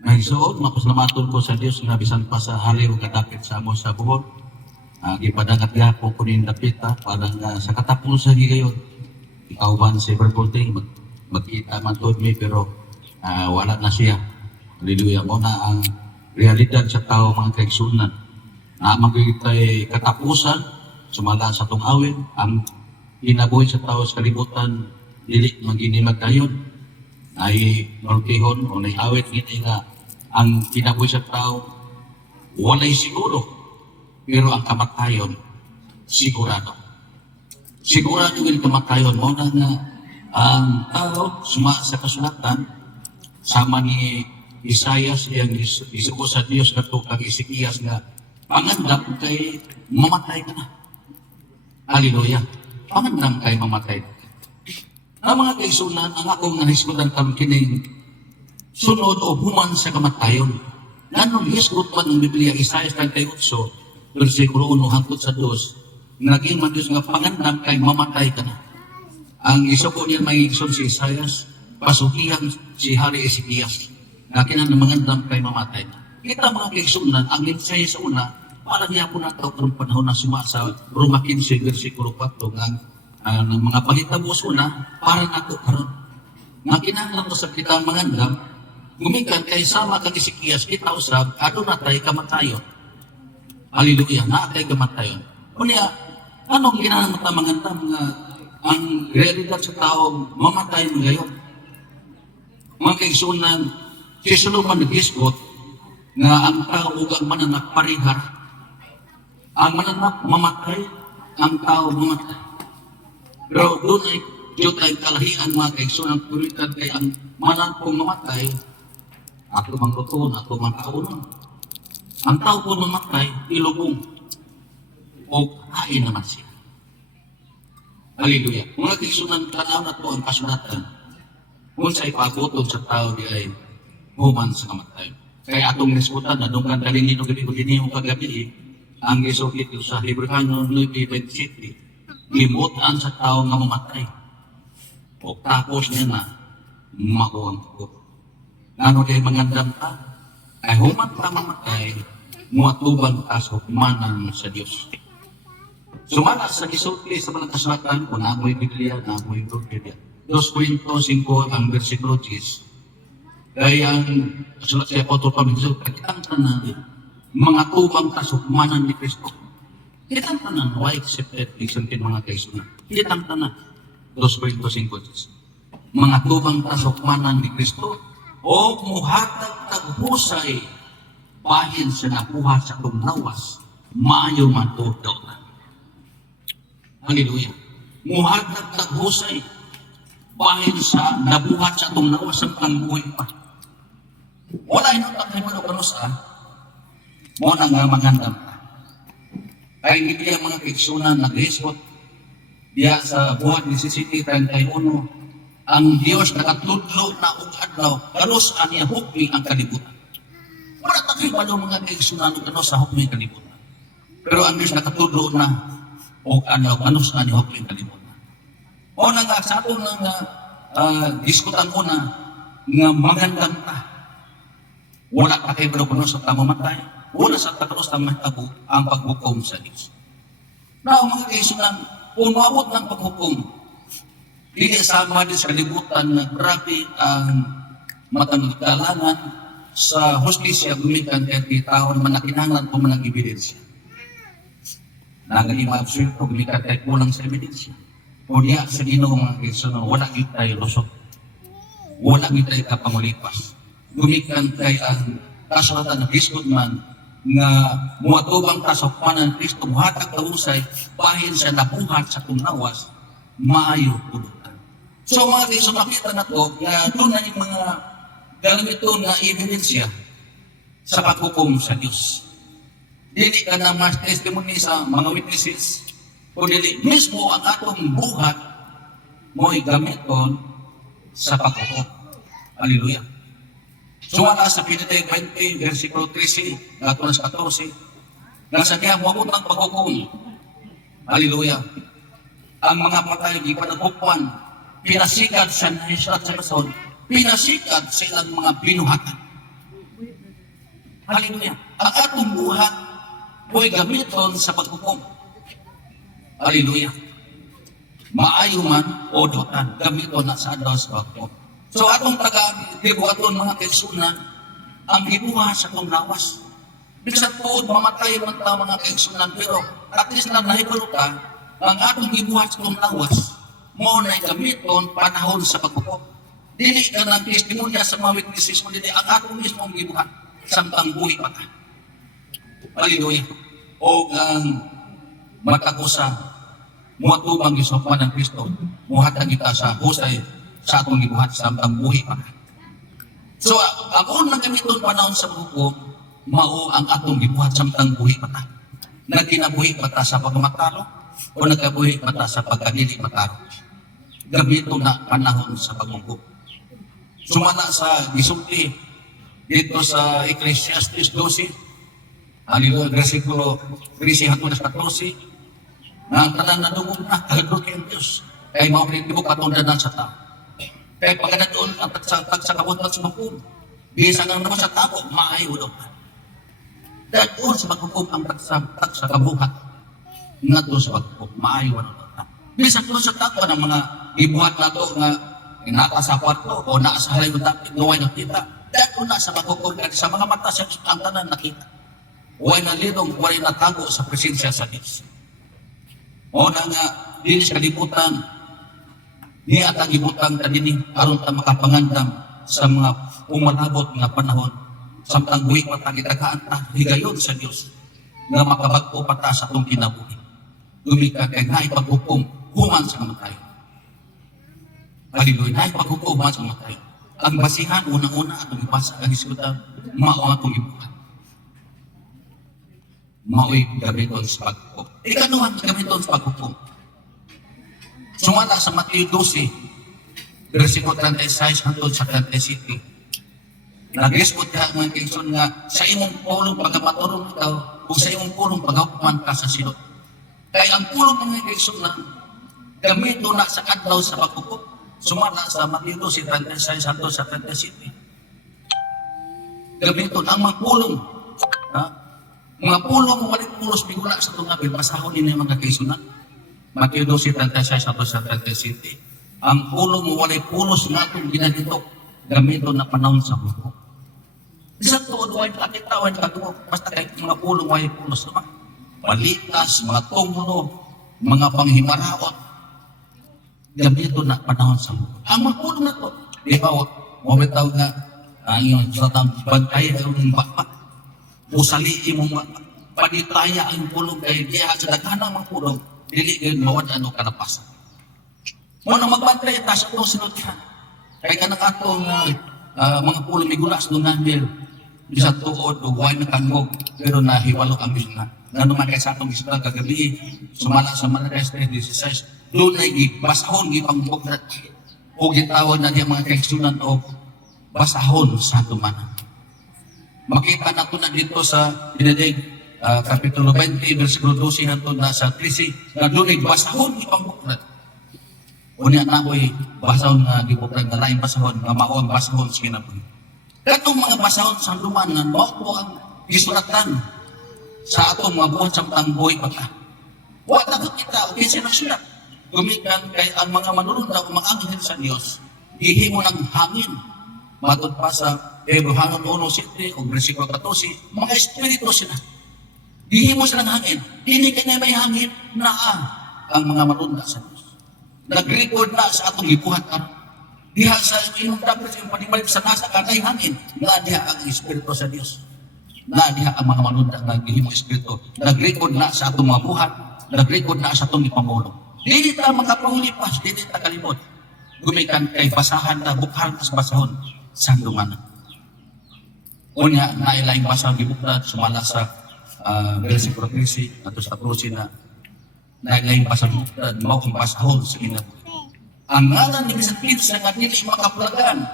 Nagsuod, mapasalamaton ko sa Dios nga bisan pa sa haliw kadapit sa amo sa buhol. Gipadagat gapo ko nin dapita para nga sa katapusan gigayon. Ikaw ban si Berbolting magkita man tod mi pero wala na siya. Hallelujah mo na ang realidad sa tao mga kaigsunan. Na magkitay katapusan sumala sa tong awit ang kinabuhi sa tao sa kalibutan dili maginimag kayon ay nortihon o nay awit gini nga ang kinabuhi sa tao walay siguro pero ang kamatayon sigurado yung kamatayon mo na nga ang tao suma sa kasulatan sama ni Isaias yang isuko sa Dios kato kag Ezekias nga pangandam kay mamatay ka na. Hallelujah. Pangandam kay mamatay. Ang mga kaisunan, ang akong nahisgutan kami kining sunod o human sa kamatayon. Nanong hisgot man ng Biblia, Isaias 38, versikulo 1 hangtod sa 2, naging man Diyos nga pangandam kay mamatay ka na. Ang isuko niya may igsoon si Isaias, pasukihan si Hari Ezekias, na kinanamangandam kay mamatay na. Kita mga kaisunan, ang mensahe sa una, para niya po nataw karong panahon na suma sa Roma 15, versikulo 4, ng mga pahitabo sa una, para nato karon. Nga kinahanglan mo sa kita mangandam, gumikan kay sama kang Ezekias, kita usab, ato na tayo kamatayon. Hallelujah, na tayo kamatayon. Kunya, anong kinahanglan mo mangandam nga ang realidad sa tao, mamatay mo ngayon? Mga kaigsunan, si Solomon nag-isgot, nga ang tao ugang mananak parihar, ang mananak mamatay, ang tao mamatay. Pero doon ay Diyot ay kalahian mga kaigsunan puritan kay ang mananak kong mamatay, ato mang tutuon, ato mang kaunon. Ang tao po mamatay, ilubong, o hain naman siya. Hallelujah. Mga kaigsunan, tanaw na to ang kasulatan, kung sa ipagutod sa tao di ay human sa kamatayon. Kaya atong niskutan na doon kang dalingin o gabi ko din yung kagabi, ang gisukit sa Hebreo 9:27, limutan sa tao nga mamatay. O tapos niya na, makuha ko. Ano kayo mangandam ka? Ay human ka mamatay, muatubang ka sa humanan sa Diyos. Sumala sa gisukit sa mga kasulatan, kung namoy Biblia, namoy Biblia. 2.5 ang versikulo 10. Kaya ang sulat sa Apostol Pablo, kitang tanan, mga tubang kasukmanan ni Kristo. Kitang tanan, why accepted, exalted mga kaisunan. Kitang tanan, 2.5. Mga tubang kasukmanan ni Kristo, o muhatag taghusay, bahin sa nakuha sa tumnawas, maayo man o dautan. Hallelujah. Muhatag taghusay, bahin sa nabuhat sa tumnawas ang pangbuhay pa. Wala yung takay mo na kanusa, mo na nga mangandam ka. Kaya hindi ang mga kaigsunan nag-resort diya sa buhat ni Sisiti 31, ang Diyos nakatudlo na adlaw, kanusa niya hukmi ang kalibutan. Wala takay mo mga kaigsunan na kanusa hukmi ang kalibutan. Pero ang Diyos nakatudlo na adlaw, kanusa niya hukmi ang kalibutan. O na nga, sa ato nga diskutan ko na nga magandang ka. Wala ka kayo pero kuno sa tamamatay. Wala sa takalos na mahitabo ang paghukom sa Diyos. Na mga kaisunan, kung maabot ng paghukom, hindi sama din sa kalibutan na grabe ang matanggalangan sa hostisya gumikan kaya titawon man nakinangan kung manang ebidensya. Nagaling ma-absurd ko gumikan kaya kulang sa ebidensya. O diya sa Ginoo mga kaisunan, wala kita tayo lusok. Wala kita tayo kapangulipas. Gumikan kay ang kasulatan ng Biskud man nga muatubang kasokpanan Kristo muhatag kausay bahin sa nabuhat sa tumnawas maayo pulutan. So mga kayo makita na to na doon na yung mga ganito na ebidensya sa paghukom sa Diyos. Dili ka na mas testimony sa mga witnesses o dili mismo ang atong buhat mo'y gamiton sa paghukom. Hallelujah. Sumala sa Pinatay 20, versikulo 13, gato na sa 14, nasa niya, huwag ng paghukom. Hallelujah. Ang mga patay, di pa naghukuman, pinasikat sa nahisat sa rason, pinasikat sa ilang mga binuhatan. Hallelujah. Ang atong buhat mo'y gamiton sa paghukom. Hallelujah. Maayo man o dotan, gamiton na sa adlaw sa paghukom. So atong taga-gibuhaton mga kaigsunan, ang gibuha sa itong lawas. Bisan tuod mamatay man ta mga kaigsunan, pero at least na nahibalo ka, ang atong gibuha sa itong lawas, mo na gamiton panahon sa paghukom. Dili ka ng testimonya sa mga witnesses mo, dili ang atong mismong gibuha, samtang buhi pa ka. Hallelujah. O ang matakusa, muatubang gisopan ng Kristo, muhatag kita sa husay sa atong gibuhat samtang buhi pa ka. So, ang unang gamiton panahon sa paghukom, mao ang atong gibuhat samtang buhi pa ta. Nagkinabuhi pa ta sa pagmatalo o nagkabuhi pa ta sa pagkadili mataro. Gamiton na panahon sa paghukom. Sumala sa gisulti dito sa Ecclesiastes 12, hallelujah, versikulo 13 hangtod sa 14, na ang tanan na dugog na kagadlok kay Dios kay mao kini tibok patundanan sa tao. Kaya pagkadaton ang tagsa kabutan sa paghukom, bisa nga naman sa tao maayo daw. Daton sa paghukom ang tagsa kabuhat ngadto sa paghukom maayo daw. Bisa ko sa tao ng mga ibuhat nato nga nata sa kwarto o naa sa halay dapat nuway nakita. Daton na sa paghukom kay sa mga mata sa ang tanan nakita. Way na lidong way natago sa presensya sa Dios. O na nga dili sa kalibutan niya at ang ibutang kanini aron ta makapangandam sa mga umalabot nga panahon samtang buhi pa ta gitagaan ta higayon sa Dios nga makabag-o pa ta sa atong kinabuhi. Dumika kay naay paghukom human sa kamatayon. Hallelujah, naay paghukom human sa kamatayon. Ang basihan unang-una atong ipasa ang iskutan mao ang atong ibuhat. Mao'y gamiton sa paghukom. Ikaduhang gamiton sa paghukom. Sumala sa Mateo 12, versikulo 36 hangtod sa 37. Nag-iskot ka mga kaigsoon nga sa imong pulong pagkamaturong ikaw o sa imong pulong pagkakuman ka sa silot. Kaya ang pulong mga kaigsoon na gamito na sa adlaw sa paghukom. Sumala sa Mateo 12, 36 hangtod sa 37. Gamito ang mga pulong. Mga pulong walit pulos bigula sa tungabil, pasahon din yung mga kaisunan. Mateo 12, 36 hangtod sa 37. Ang pulong walit pulos nga itong ginadito, gamito na panahon sa buko. Isang tuod, walit kakita, walit kadugo, basta kahit mga pulong walit pulos naman. Palitas, mga tumulo, mga panghimaraot, gamito na panahon sa buko. Ang mga pulong na ito, di ba, mawitaw nga, ang iyong satang bantay, ang bakpak, usali mo panitaya ang pulong kay diha sa daghanang mga pulong dili gyud mawad ano kanapasan. Mo nang magbantay ta sa atong sinultihan. Kay kanang atong mga pulong migulas dunganbil bisa tuod ug way nakangog pero nahiwalo ang bilna. Ngano man kay sa atong gisudlan kagabi sumala sa Malagas 16 dunay gibasahon gipangbograt o gitawag na diya mga kaigsunan o basahon sa tumanan. Makita nato na dito sa Dinedig, Kapitulo 20, versikulo 12 hangtod na sa 13, na doon ay basahon ipambuklat. Unya na ko'y basahon nga gibuklat na lain basahon, nga mao ang basahon sa kinabuhi. Katong mga basahon sa lumanan, mao po ang gisulatan sa atong mga buwan samtang buhay pa ka. Wa na kita, okay sinasulat. Gumikan kay ang mga manulundaw, mga anghel sa Dios, gihimo ng hangin, matod pa sa Hebrehanon 1:7 o versikulo 14, mga espiritu sila. Dihimo silang hangin. Dili kay may hangin na ang mga matunda sa Diyos. Nag-record na sa atong gibuhat karon. Diha sa imong dapat sa panibalik sa nasa kanay hangin, na diha ang espiritu sa Diyos. Na diha ang mga manunda nga gihimo espiritu. Nag-record na sa atong mga buhat, nag-record na sa atong ipamulong. Dili ta makapangulipas, dili ta kalimot. Gumikan kay basahan ta bukhan sa basahon sa lumanan. Unya, nailaing basahon gibuklat, sumala sa versikulo 13, at sa 14 na nailaing basahon gibuklat, mao kong basahon sa kinabuhi. Ang ngalan ni Bisan Pedro sa nga dili makaplagan,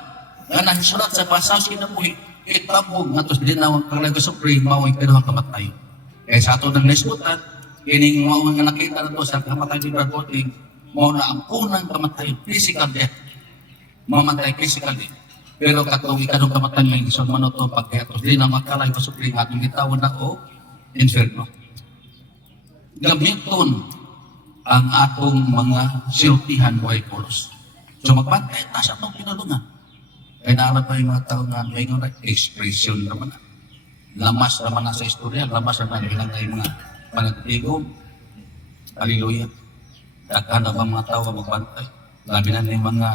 nga nahisulat sa basahon sa kinabuhi, itabog nga tos dinawang kalaga supri, mao ang pinuhang kamatayon. Kaya sa ato nang naisutan, kining mao nga nakita na to sa kamatayon ni Brad Boting, mao na ang unang kamatayon, physical death. Mamatay physical death. Pero katong ikanong kamatan may isang manoto pagkatos di na makalay masukling atong gitawan na o inferno. Gamiton ang atong mga siltihan way pulos. So magbantay ta sa atong pinulungan. Kaya naarap pa yung mga tao na may nga expression naman na. Lamas naman na sa istorya, lamas naman bilang tayo mga panagtigom. Hallelujah. Daghan na ba mga tao magbantay? Labi na yung mga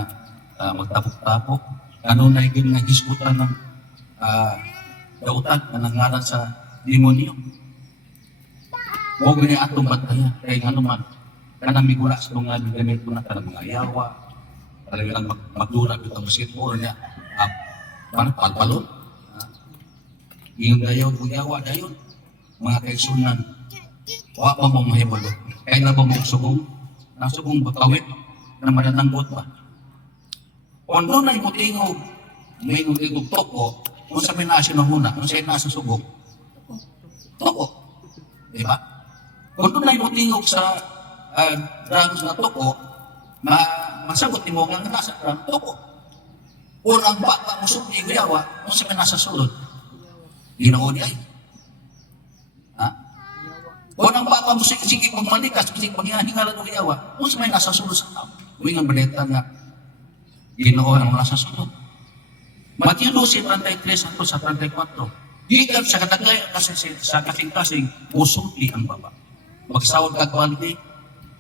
magtapok-tapok. Ano na yung nagiskutan ng dautan na nangalan sa demonyo. Huwag niya atong bantayan. Kaya nga naman, kanang migula sa mga gamit mo na kanang mga yawa, talagang magdura itong basketball niya, parang palpalon. Yung dayon, kung yawa dayon, mga kaisunan, wala pa mong mahibalo. Kaya na ba mong subong? Nang subong bakawit na manananggot ba? Kung doon ay mutingog, may mutingog toko, kung sa may nasa ng muna, kung sa nasa subong, toko. Diba? Kung doon ay mutingog sa drums na toko, masagot mo nga nasa drum, toko. Kung ang bata mo sumpi, gayawa, kung sa may nasa sulod, ginoo niya ay. Kung ang bata mo sige pang malikas, sige pang hinahingalan mo gayawa, kung sa may nasa sulod sa tao, huwag ang baleta nga, ginoo ang nasa sulod. Matthew 12:33 hangtod sa 34. Gikan sa kadagay kasi sa kasing-kasing usulti ang baba. Magsawag kag kwaliti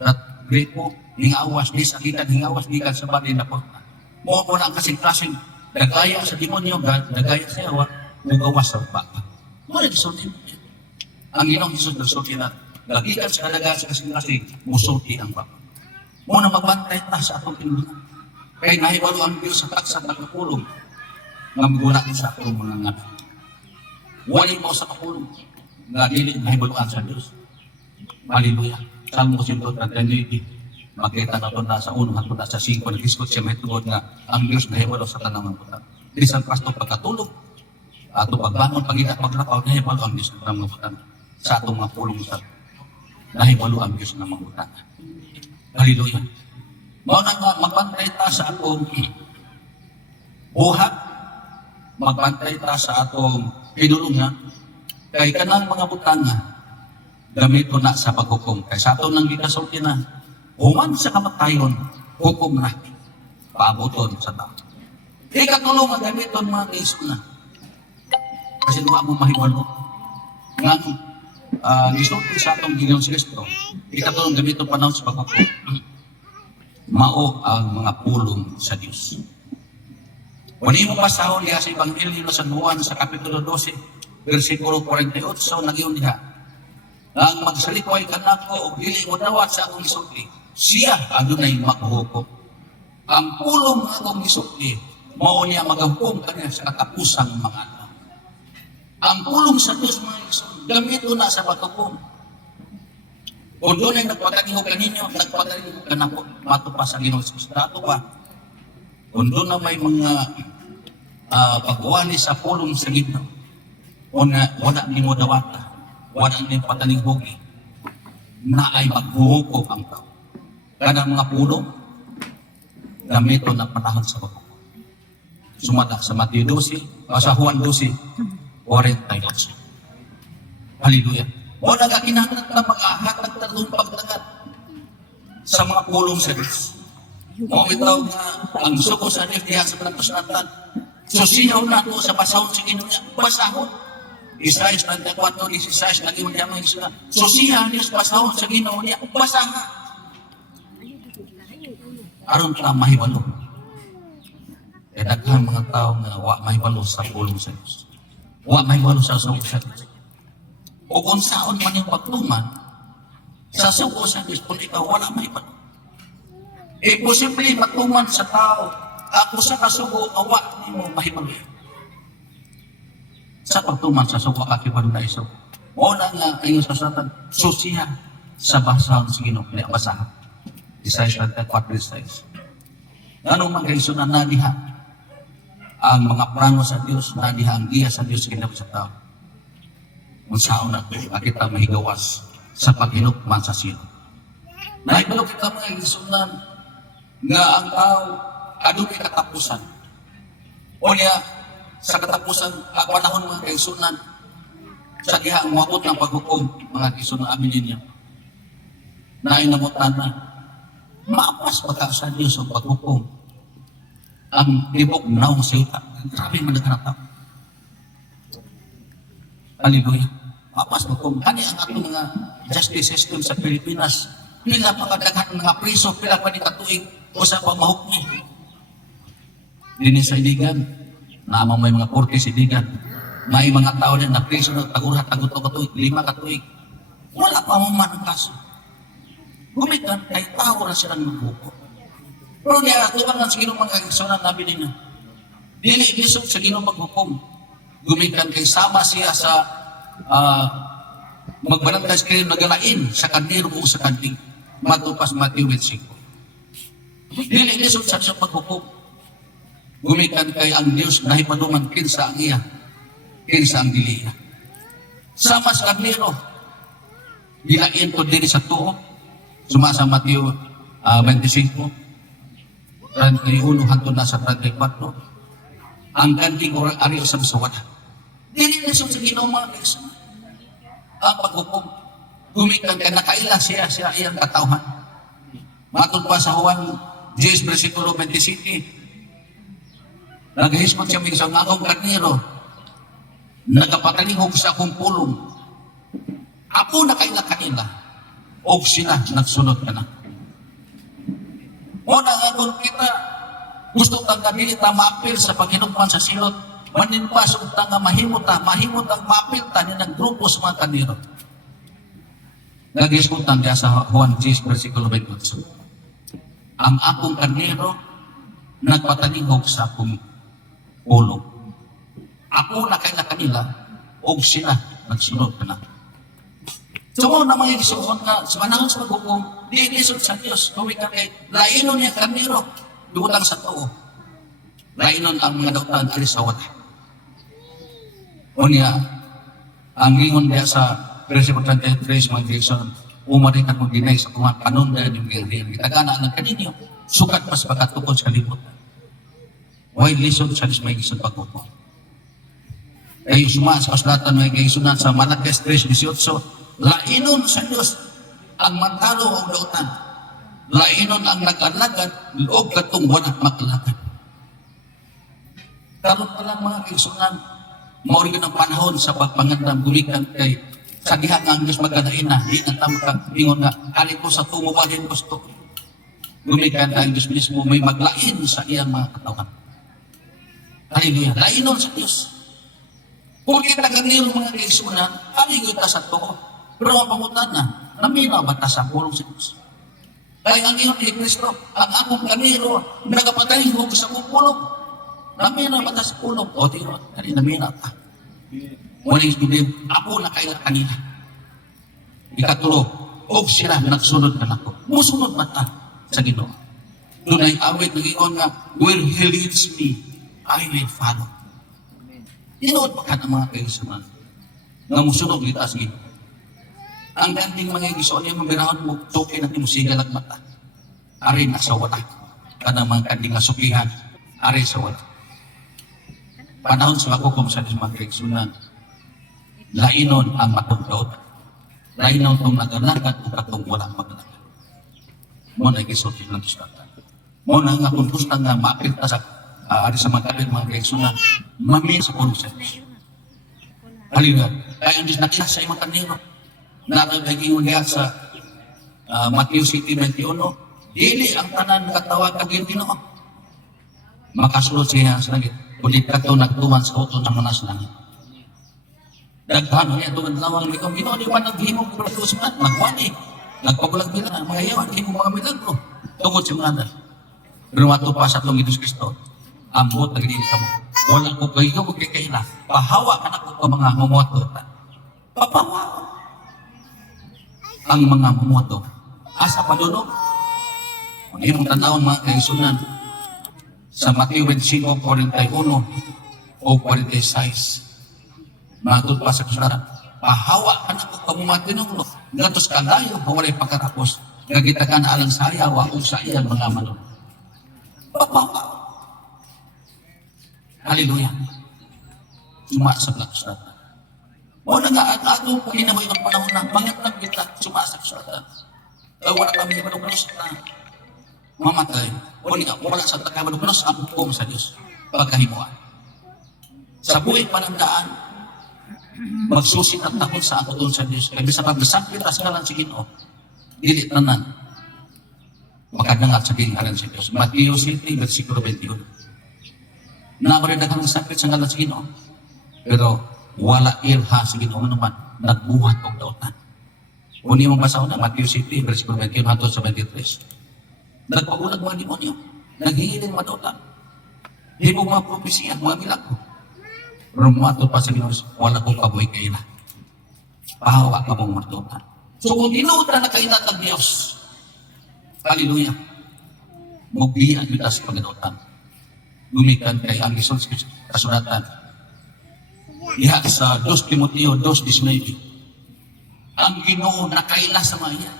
at gripo hingawas di sakitan hingawas gikan sa bali na porta. Mo ko na ang kasing-kasing dagaya sa demonyo dagaya sa yawa mugawas sa baba. Mo na gisulti. Ang Ginoong Hesus nagsulti na gikan sa kadagaya sa kasing-kasing usulti ang baba. Mo na magbantay ta sa atong pinulungan. Kaya nahibalo ang Diyos sa taksa at kapulong nga magula sa atong mga ngabi. Wali mo sa kapulong nga dili nahibaluan sa Diyos. Hallelujah. Salmo 139. Makita na ito na sa unong hangtod na sa 5. Nag-iskot siya may tungod nga ang Diyos nahibalo sa tanang mga butan. Dili sa pasto pagkatulog. Ato pagbangon, pag-inak, maglakaw, nahibalo ang Diyos ng mga butan. Sa atong mga pulong sa nahibalo ang Diyos ng mga butan. Hallelujah. Mao na nga magbantay ta sa atong buhat, magbantay ta sa atong pinulungan, kay kanang mga butanga, gamito na sa paghukom. Kay sa atong nang gikasulti na, human sa kamatayon, hukom na, paabuton sa tao. Ikatulong ang gamiton mga kaiso na. Kasi duwa mo mahibalo. Nga, gisulti sa atong Ginoong Kristo, ikatulong gamiton panahon sa paghukom. Mao ang mga pulong sa Diyos. Kung mo pasahon niya sa Ebanghelyo na San Juan sa Kapitulo 12, versikulo 48, nagyon niya, ang magsalikway ka na ko o dili mo dawat sa akong isulti, siya ang dunay maghuhukom. Ang pulong nga akong isulti, mao niya maghukom kanya sa katapusang mga anak. Ang pulong sa Diyos mga isulti, gamito na sa paghukom. Kung doon ay nagpatagiho ka ninyo, nagpatagiho ka na po, matupa sa Ginoong Hesus. Dato pa, kung doon na may mga pagwali sa pulong sa gitna, wala ni mo dawata, wala ni patanihugi, na ay maghuhukom ang tao. Kanang mga pulong, gamito na panahon sa paghukom. Sumata sa Matthew 12, sa Juan 12, 48. Hallelujah. O nagakinahanglan na mag-ahatag na doon pagdagat sa mga pulong sa Diyos. O itaw nga, ang suko sa Diyos diya sa panatusnatan. So siyaw na ito sa pasahon sa Ginoo niya. Pasahon. Isaias 94:16 lagi mo niya mga isla. So siya niya sa pasahon sa Ginoo niya. Pasaha. Aron ka mahibalo. E daghang mga tao nga wa mahibalo sa pulong sa Diyos. Wa mahibalo sa suko sa Diyos. O kung saan man yung pagtuman, sa suko sa Diyos, kung ikaw wala may pag. E posible magtuman sa tao, ako sa kasugo, awa ni mo mahimali. Sa pagtuman sa suko, kakibalo na iso. O na nga, ayun sa satan, susiya sa basahan sa Ginoo, na basahan. Isaias 34:6. Anong mga iso na nadiha? Ang mga plano sa Diyos, nadiha ang giya sa Diyos sa sa tao. Kung saan na ito, kita mahigawas sa paghinukman sa sino. Naibalo kita mga isunan nga ang tao, adunay katapusan. O niya, sa katapusan, panahon mga kaigsunan, sa diha ang mabot ng paghukom, mga kaigsunan, amin ninyo, na inamutan na, maapas baka sa Diyos ang paghukom, ang tibok naong siyuta. Grabe man naghanap. Hallelujah. Maapas paghukom. Kani ang atong mga justice system sa Pilipinas, pila pa kadaghan mga priso, pila pa ni katuig, o sa pamahukmi. Dini sa Iligan, naamang may mga korte sa Iligan, may mga tao din na priso na tagurat, taguto katuig, 5 katuig. Wala pa mo man ang kaso. Gumitan, kay tao na silang maghukom. Pero niya, tuwag lang sa ginong mga kaigsunan nabi ninyo. Dili, lisog sa ginong maghukom. Gumitan kay sama siya sa magbalangkas kayo nagalain sa kaniro o sa kanting. Matupas Matthew 5. Dili, lisog sa siyang maghukom. Gumikan kay ang Diyos na hipaduman kinsa ang iya, kinsa ang dili niya. Sama sa kaniro, dilain ko dili sa tuo, sumasa Matthew 25, 31 hangtod na sa 34, ang kanting ari sa bisawada. Dili lisod sa Ginoo mga kaigsunan. Ang paghukom, gumikan ka nakaila siya iyang katawhan. Matod pa sa Juan 10 versikulo 27, naghismot siya mga isang akong karnero, nagkapatalingog sa akong pulong. Ako nakaila kanila, o sila nagsunod ka na. O nangagon kita, gusto kang nabili ta maapil sa Panginoon sa silot, maninpasok ta nga mahimot ang maapil ta ni ng grupo sa mga kaniro. Nag-iskutan diya sa Juan 10 versikulo 28. Ang akong kaniro nagpatalingog sa akong pulong. Ako na kaya kanila, o sila nagsunod ka na. So, na mga isuon na sa manahon sa maghukom, di inisod sa Diyos, kumikan kay lainon niya kaniro, dutang sa too. Lainon ang mga dautan kay sa wala. O niya, ang ingon niya sa Versikulo 33, mga Jason, umarik akong dinay sa kumang panunda yung gilin. Kitagana ang kaninyo, sukat pas pagkatukod sa kalimutan. Why lisod sa Diyos may gisod paghukom? Kayo sumas, kasulatan may kaisunan sa Malakias 3:18, lainon sa Diyos ang matalo o dautan. Lainon ang nag-alagad, loob katong wala makalagad. Karoon pa lang mga kaigsunan, maurigin ang panahon sa pagpangandam gumikan kay sa diha nga ang Diyos magkanain na, di na tama kang ingon nga, ali ko sa tumubalin gusto. Gumikan na ang Diyos mismo may maglain sa iyang mga katawan. Hallelujah. Lainon sa Diyos. Kung kita kanil mga kaigsunan, aligoy ta sa too. Pero ang pangutan na, namina ba ta sa pulong sa Diyos? Kaya ang iyong ni Kristo, ang akong kanilo, nagapatahingog sa akong pulong. Namina ba ta sa pulong? O diyo, namina ta. Walang isbibig, ako na kailan kanina. Ikatulo, o sila nagsunod na ako. Musunod ba ta sa Ginoo? Doon ay awit ng ingon nga, where He leads me, I will follow. Inood pa ka ng mga kaigsunan nga musunod kita sa Ginoo. Ang ganting mga igsoon niya mabirahon mo, tuki na timusigal at mata. Ari na sa wala. Kanang mga kanting masukihan, ari sa wala. Panahon sa maghukom sa mga kaigsunan, lainon ang matungkot. Lainon itong nagalagat o katong walang magalagad. Mo na ikisulti ng Diyos. Mo na nga kung gusto nga maapilta sa ari sa mga kaigsunan, mamin sa pulong sa Diyos. Hallelujah. Kaya ang Diyos nakita sa imong kaniro. Nakagaging niya sa Matthew 7:21, dili ang tanan katawag kaging Ginoo. Makasulod siya sa langit. Ulit ka ito nagtuman sa uton ng manas langit. Daghan niya ito ang lawang likong Ginoo, di ba naghimog pero ito sa mga nagwani. Nagpagulag nila, mga yawan, di mo mga milagro. Tungkol si mga pero matupa sa itong Diyos Kristo, ambot na ganyan ka mo. Wala ko kayo kung kikaila. Pahawa ka na ko mga mamuato. Papawa ang mga mamuato. Asa padulog? Kung imong tanawang mga kaigsunan sa Matthew 25:41 o 46, matod pa sa kasulatan, pahawa ka na ko kamumatinong gatos kalayo kung wala'y pagkatapos gagita ka na alang sa ayaw o sa iyang mga manong. Papawa. Hallelujah. Sumasa sa kasratan. O na nga, at ato paginamoy ng panahon na mangatang kita, sumasa sa kasratan. Wala kami yung manukulos na mamatay. O nga, wala sa taga manukulos ang hukom sa Diyos. Pagkahimuan. Sa buhay panandaan, magsusit at takot sa ako doon sa Diyos. Kaya bisa pag-bisang kita sa ngalan si Ginoo, dilit na nan. Makadangat sa gingalan si Diyos. Matthew 7, versikulo 21. Namarinagang sakit sa ngalan si Ginoo. Pero wala ilha sa Ginoo naman, nagbuhat og dautan. Uni mong basaw na Matthew 7, versikulo 21 hangtod sa 23. Nagpagulag mga demonyo, naghihiling madautan. Hindi mo mga propesya, mga milagro. Pero matod pa sa Ginoo, wala kong kabuhay kaila. Pahawa ka mong madautan. So kung inuutan na kaila ng Diyos, hallelujah, magbihan kita sa pagdautan. Gumikan kay ang Gisons kasulatan. Diha sa 2 Timoteo 2:19. Ang Ginoo nakaila sa maya.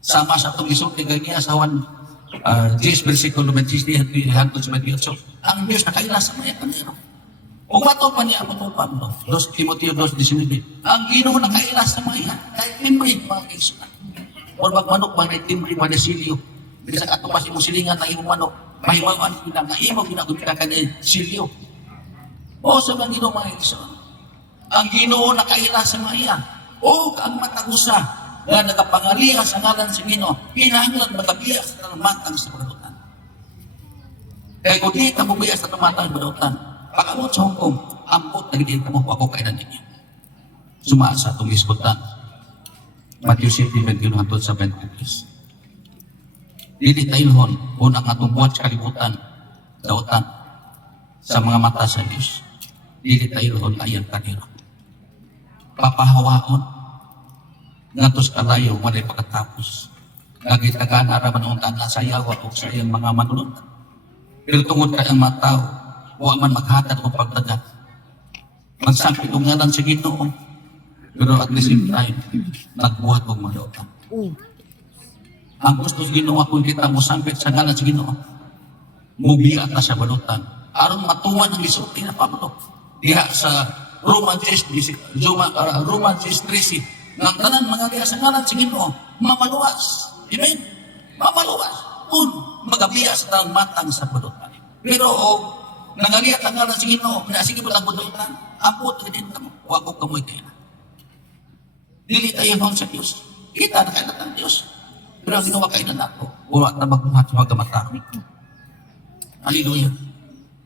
Sama sa itong isulti niya sa 10 versikulo 26 hangtod sa 28. Ang Diyos nakaila sa maya kanino. O mato pa niya ang matupad no. 2 Timoteo 2:19. Ang Ginoo nakaila sa maya. Kahit pinmay mga kaisunan. O magmanok ba na timri ba na silyo. Bisa ka ito pa si musilingan na imong manok. Mahimawan kita na imong ginagumita ka na silyo. O sa mga Ginoo mga kaisunan. Ang Ginoo nakaila sa maya. O ang matagusa na nagapangaliha sa ngalan sa Ginoo, kinahanglan magabiya sa tamatang sa pagdautan. Kaya kung di ka bubiya sa tamatang sa pagdautan, pag-amot sa hukom, ambot na hindi mo ako kailan ninyo. Sumasa itong iskutan. Matthew 7:21 hangtod sa 23. Dili tailhon, unang atong buhat sa kalibutan, dautan, sa mga mata sa Diyos. Dili tailhon, ayan kaniro. Papahawaon, ngatos kalayo, walay pagkatapos. Nagitagaan araman ng tanda sa yawa o sa iyang mga manunod. Pero tungod kayang matao, huwag man maghatad o pagdagat. Magsakit o ngalan sa Ginoo. Pero at the same time, nagbuhat o madautan. Ang gusto sa Ginoo kung kita mo sangkit sa ngalan sa Ginoo, mubiat na sa balutan. Aron matuman ang isulti na Pablo. Diha sa Romans 10:13, ng tanan mga kaya sa ngalan sa Ginoo, mamaluwas. Amen? Mamaluwas. Kung magabiya sa taong matang sa balutan. Pero nangaliyat ang ngalan sa Ginoo, sige mo lang balutan, abot ka din kamo, huwag ko kamoy kayo na. Dili tayo bang sa Diyos. Kita na kayo ng Diyos. Pero ang ginawa kayo na ako, wala na magbuhat sa magkamatang. Hallelujah.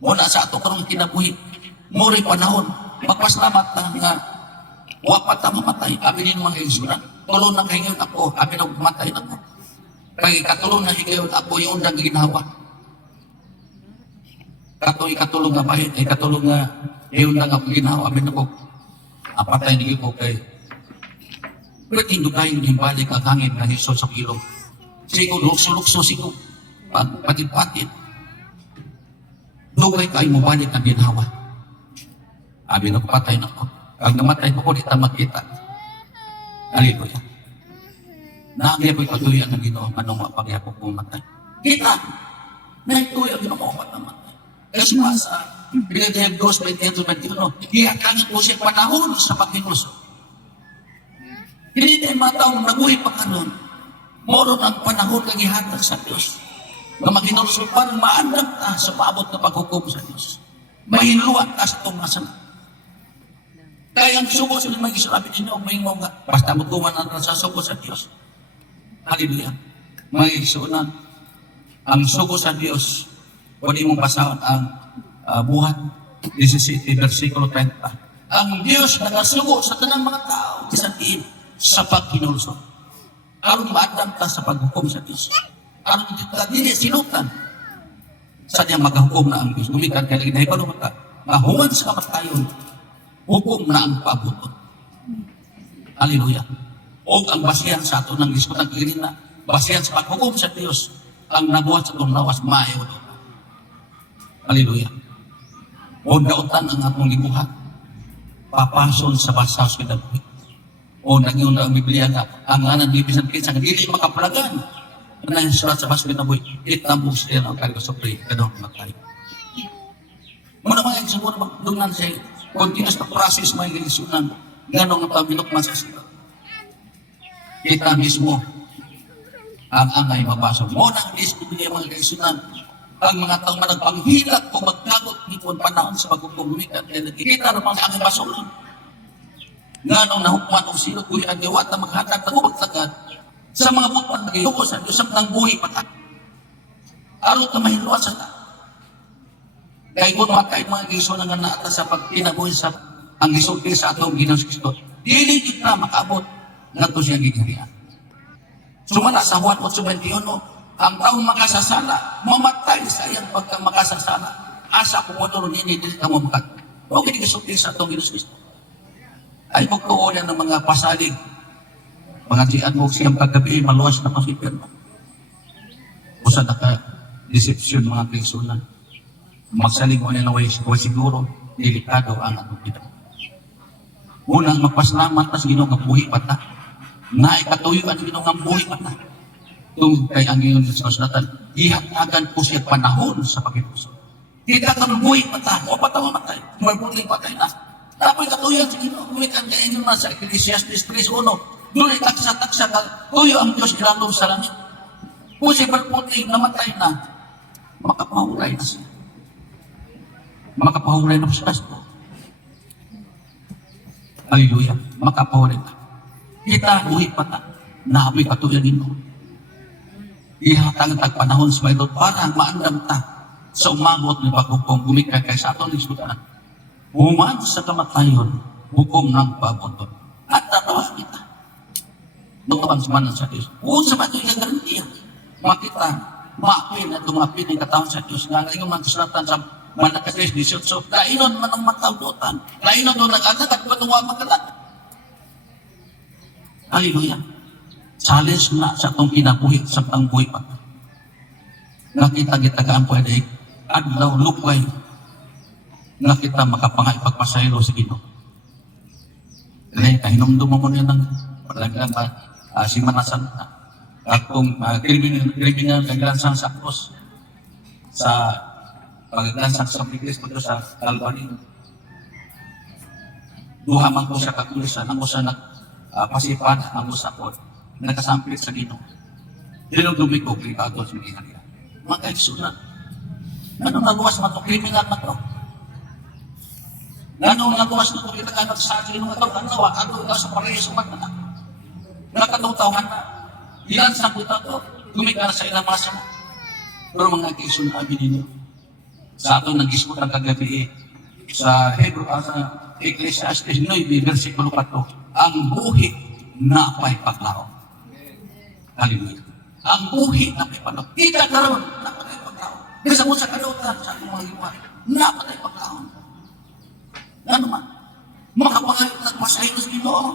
Muna sa ato karong kinabuhi, mori panahon, magpasalamat na nga, wapat na mamatay. Abi din mga insuran. Tulong na kayo ako, abi na mamatay na ako. Kaya katulong na higayon ako yung undang ginawa. Katulong na bahit, katulong na yung undang ako ginawa, abi na ko. Apatay niyo ko kay pero hindi kayo himbalik ang hangin na Hesus sa ilong. Sigo, lukso-lukso, sigo. Patid-patid. Dugay kayo mo balik ang ginawa. Abi na patay na ko. Ang namatay ko, di ta makita. Hallelujah. Naagya ko'y patuloy ang Ginoo, anong mapagyapok kong matay. Kita! Naituloy ang Ginoo ko namatay. Kasi sa pinagdahag 2:21, hiyakangin ko siya panahon sa pagkinuso. Hindi tayo mataong naguhi pa kanon. Moron ang panahon ng ihatag sa Diyos. Na maginulso parang maandang ka sa paabot na paghukom sa Diyos. Mahiluan ka sa itong masama. Kaya ang sugo sa mga isarabi ninyo, may nga, basta magkuman ang nasasugo sa Diyos. Hallelujah. Mga isunan, ang sugo sa Diyos, pwede mong basahan ang buhat, 17, versikulo 30. Ang Diyos nagasugo sa tanang mga tao, isatiin, sa pagkinulso. Aron maadang ka sa paghukom sa Diyos. Aron dili sinutan. Sa niya maghukom na ang Diyos. Gumikan ka lagi na ipanunod ka. Mahuwan sa kamatayon. Hukom na ang pabuton. Hallelujah. O ang basihan sa ato ng Diyos. Kutang kirin na. Basihan sa paghukom sa Diyos. Ang nabuhat sa itong lawas. Maayaw doon. Hallelujah. O dautan ang atong libuhat. Papason sa basaw sa dabuhi. O nagyon na ang Biblia nga, ang nganan ni Bisan Kinsa, hindi makapalagan. Ano yung sulat sa baso na boy, itambong siya ng kagosopri, ganun matay. Muna mga siguro magdunan siya, continuous na process mga gilisunan, ganong ang paminukman sa sila. Kita mismo, ang angay mapasok. Muna ang mismo niya mga gilisunan, ang mga taong managpanghilat o magkagot ipon panahon sa pagkukumikat. Kaya nakikita naman sa angay pasok. Ganong nahukman o silo, kuya ang gawat na maghatag na magtagad sa mga bukman na gayukos ang Diyos ang buhay patak. Araw na mahiluan sa ta. Kaya kung matay mga giso na nga naata sa pagpinabuhi sa ang gisulti sa atong Ginoong Kristo, dili kita makabot nga to siya gigarian. Sumala sa Juan 8:21, ang taong makasasala, mamatay sa iyang pagka makasasala. Asa kung ano rin dili ka mabukat. O kini gisulti sa atong Ginoong Kristo. Ay magtuon yan ng mga pasalig. Mga diyan mo siyang paggabi, maluwas na pasipirma. Usa na ka deception mga kaisunan. Magsalig mo nila way siguro, delikado ang atong kita. Unang magpasalamat na sa Ginoo nga buhi pa ta. Na ikatuyo ang Ginoo nga buhi pa ta. Tungod kay ang Ginoo sa kasulatan, ihatagan po siya panahon sa pagkipuso. Kita ka buhi pa ta, o pa ta mamatay, mabuting patay na. Tapos katuyo ang Ginoo, kumitan kay inyo na sa Ecclesiastes 3:1. Doon ay taksa-taksa ka, tuyo ang Diyos ilalong sa langit. Kung siya berputing namatay na, makapahulay na siya. Makapahulay na siya. Hallelujah. Makapahulay na. Kita, buhi pa ta, naapoy katuyo Ginoo. Ihatag panahon sa mayroon para maandam ta sa umabot ng paghukom gumikay kay sa atong isudan. Human sa kamatayon, hukom ng paboton. At tatawa kita. Nukabang samanan sa Diyos. Kung sa mga ito garantiya, makita, maapin at tumapin ang katawan sa Diyos. Nga ngayon mga kasulatan sa Malakas 18, kainon man ang matawdotan. Kainon doon nag-agad at patuwa magalat. Hallelujah. Challenge na sa itong kinabuhi, sa pangbuhi pa. Nakita-gitagaan po ay adlaw lukway na kita makapangay pagpasayro sa Ginoo. Kaya kahinumdum mo niya ng palaglang si Manasan at kung kriminal naglansang sa cross sa paglansang sa Kristo sa Calvary. Duha man ko siya kakulisan, ang usa pasipan, ang usa ko nakasampit sa Ginoo. Dinugdumi ko privado sa Ginoo. Mga kaisunan, anong nagawas man ito? Kriminal na ito. Anong nagawas na ito? Kita ka sa Ginoo ito. Ano sa parehas umat na nakatawtawahan na. Ilan sa puta ito? Gumika na sa ilang masa mo. Pero mga kaisunan, abi ninyo. Sa ato nag-ismot ang kagabi sa Hebrew, sa Ecclesiastes 9, versikulo 4, ang buhi na may paglaon. Hallelujah. Ang buhi na may paglaon. Kita karoon na may paglaon. Kasi mo sa kalutan sa ating mga iwan, na may paglaon. Ano man? Makapangayot at masayos Ginoo.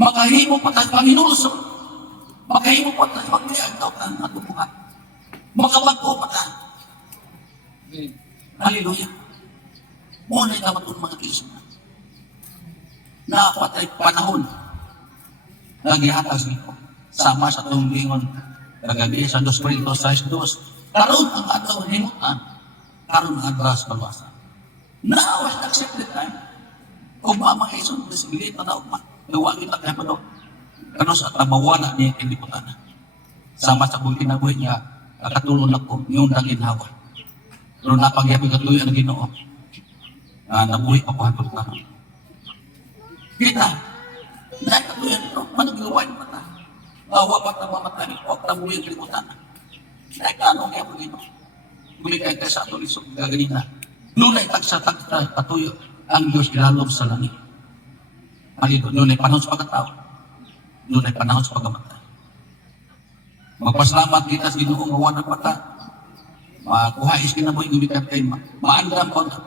Makahimo pa tayo Panginoon. Makahimo pa tayo magliag daw ang natubuhan. Makabago pa tayo. Hallelujah. Muna yung naman itong mga kisma. Napatay panahon. Nagihatas nito. Sama sa itong lingon. Kagabi sa 2 Corintios 6:2. Karoon ang ataw himutan. Karoon ang adras balwasan. Naawas accepted time. Kung mga isang disibilita na umat. Nawagin na kaya pa doon. Ano sa tamawala niya yung kiliputan. Sama sa kong kinabuhi niya. Nakatulong ako. Yung naginhawa. Pero napagyapin katuloy ang Ginoo. Nabuhi ako hanggang na. Kita, nakatuloy ang Ginoo. Managluwain pa na. Awa pa na mamatay. Huwag na buhi ang kilimutan. Nakano kaya po Ginoo. Gulikay ka sa atong isog. Gaganin na. Nunay tagsa-tagsa katuyo ang Diyos ilalong sa langit. Malito, nunay panahon sa pagkatao. Nunay panahon sa pagkamatay. Magpasalamat kita sa Ginoo ng wawan ng mata. Makuhais kinabuhi gumikan kay maandam ko na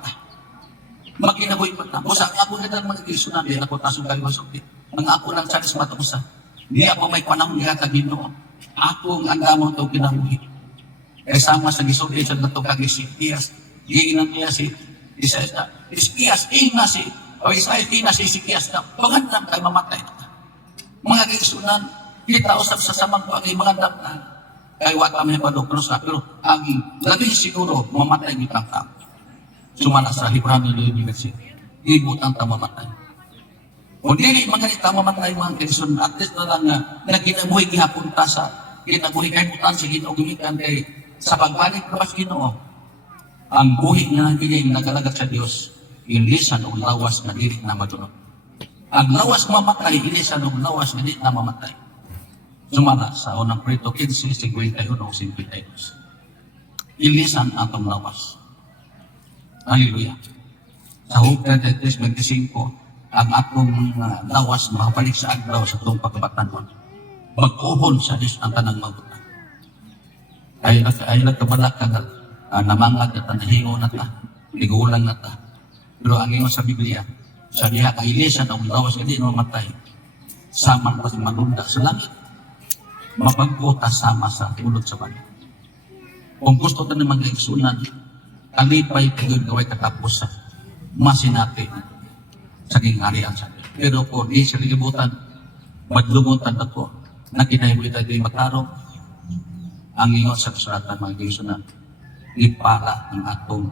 magkinabuhi pa na. Busa, ako na lang mga Kristo di ako tasong kay masukti. Ang ako lang sa matapusa. Di ako may panahon niya ka Ginoo. Ako ang andamon ito kinabuhi. Kaya sama sa gisukti sa nato kag Isikias. Giinan niya si Isikias, ina si Isaiah, ina si Isikias na pangandam kay mamatay na. Mga kaisunan, kita usap sa samang ko ang mga damnan. Kaya wata may padok sa pero ang labing siguro mamatay ni tang tao. sumala sa Hibrano University. Ibutang tamamatay. Kung dili mga tamamatay mga kaisun, at least na lang na ginabuhi gihapon ta sa ginabuhi kay butan sa Ginoo gumikan kay sa pagbalik na mas Ginoo. Ang buhi nga nagiging nagalagat sa Dios, ilisan o lawas na dili na madunot. Ang lawas mamatay, ilisan o lawas na dili na mamatay. Sumala sa unang Korinto 15, 51 o 52. Ilisan atong lawas. Hallelujah. Sa Hope 33:25, ang atong lawas makabalik sa adlaw sa itong pagkabatanon. Mag-uhon sa Diyos ang tanang mabutan. Ay nagkabalak ka namangag at nahingo na ta, ligulang na ta. Pero ang ingon sa Biblia, sa diha kailisan ang lawas hindi mamatay. Sama pa manunda sa langit. Mapagputa sama sa ulod sa banyo. Kung gusto ta naman kaigsunan, kalipay kayo gaway katapusan, masinati sa gingharian sa Diyos. Pero kung di sa libutan, madlumutan ako, na kinahimuli tayo matarong, ang ingon sa kasulatan mga kaigsunan, ipala ang atong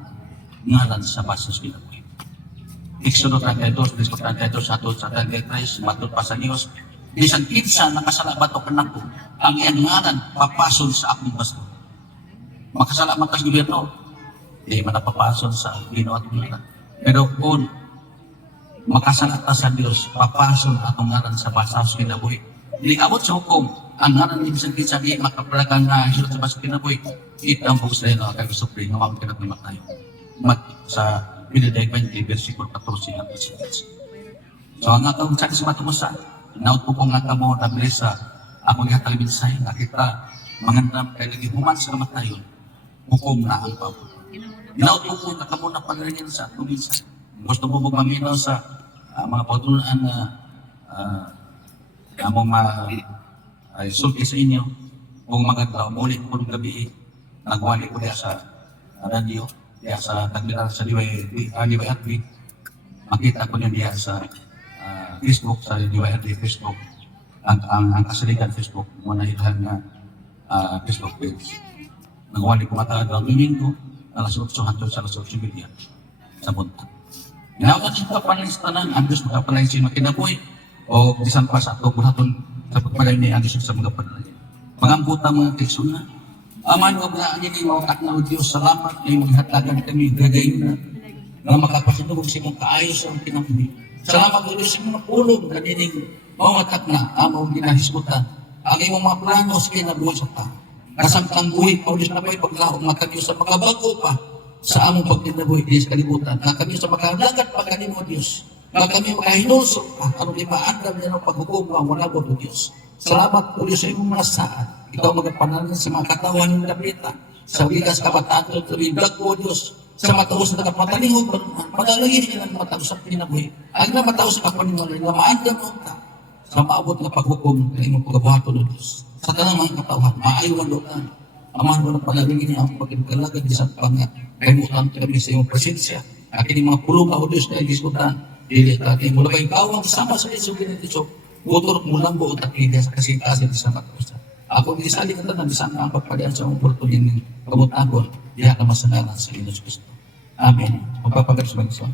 ngalan sa basos kinabuhi. Exodo 32, Disco 32, 1:33, matod pa sa Diyos, bisan kinsa nakasalamat o kanako, ang iyang ngalan papason sa akong basto. Makasalamat ang gobyerno, hindi man napapason sa Ginoo at Ginoo. Pero kung makasalat ka sa Diyos, papason atong ngalan sa basos kinabuhi. Hindi abot sa hukom, ang ngalan ni bisan kinsa di makapalagang na hisulot sa basos kinabuhi, itang bukas na yun ang kagusupri, nga makakinap naman tayo. Sa Pinagay 20, versikulo 14 ang pasigits. So ang atong sa matumusa, naut po kong nga mo nabili sa akong ihatag minsay, nakita mangandam kay lagi human sa matayon, hukom na ang pabo. Naut po kong nakamuna pagringin sa atong minsay. Gusto mo po maminaw sa mga pagtunan na among sulti sa inyo, kung magandang ulit po ng gabi, nagwali po niya sa radio, diya sa tagbilan sa DYRD, makita ko niya diya sa Facebook, sa DYRD Facebook, ang kasaligan Facebook, muna ilan nga Facebook page. Nagwali ko matagal ang Domingo, alas 8 hanggang sa alas 8 media sa buntag. Inawag sa kapalistanan, ang Diyos makapalay siya makinabuhi, o disan pa sa ito, buhaton sa pagpalay ni ang Diyos sa mga panalay. Pangamputan mga kaisuna, aman nga ba niya ni mga na Diyos, salamat ay maghatagan kami, gagayin na, na makapasinugog sa mong kaayos ang kinabuhi. Salamat ko Diyos sa mga pulong, kanining mawatak na, among ginahisgutan, ang imong mga plano sa kinabuhi sa ta. Kasamtang buhi, o Diyos na ba'y paglaong makagyo sa mga bago pa, sa among pagkinabuhi di sa kalibutan. Na kami sa makalagat pa kanimo Diyos. Na kami makahinulso anong limaandam niya ng paghukom ang wala po Diyos. Salamat po Diyos sa imong mga saan. Ikaw magpanalangin sa mga katawan ng lapita. Sa bigas kabataan at tuwiblag po Diyos. Sa mataos na kapatalingog, pagalagin niya ng mataos ang kinabuhi. Ang na mataos sa kapaniwala na maandam mo ta. Sa maabot na paghukom ng imong pagkabuhato ng Diyos. Sa tanang mga katawan, maaywan doon. Amahan mo na palagin niya ang pagkakalagad di sa pangkat. Kaimutan kami sa iyong presensya. Akin yung mga pulong o Diyos na iliskutan. Dili natin mula kayong kawang sama sa isong ginatitsok. Butor mulang buot at hindi sa kasing-kasing sa matusa. Ako gisali ka na bisan ang pagpalian sa mga pultunin ng kamutagon. Diya ka masanalan sa Inos Cristo. Amen. Magpapagal sa mga isang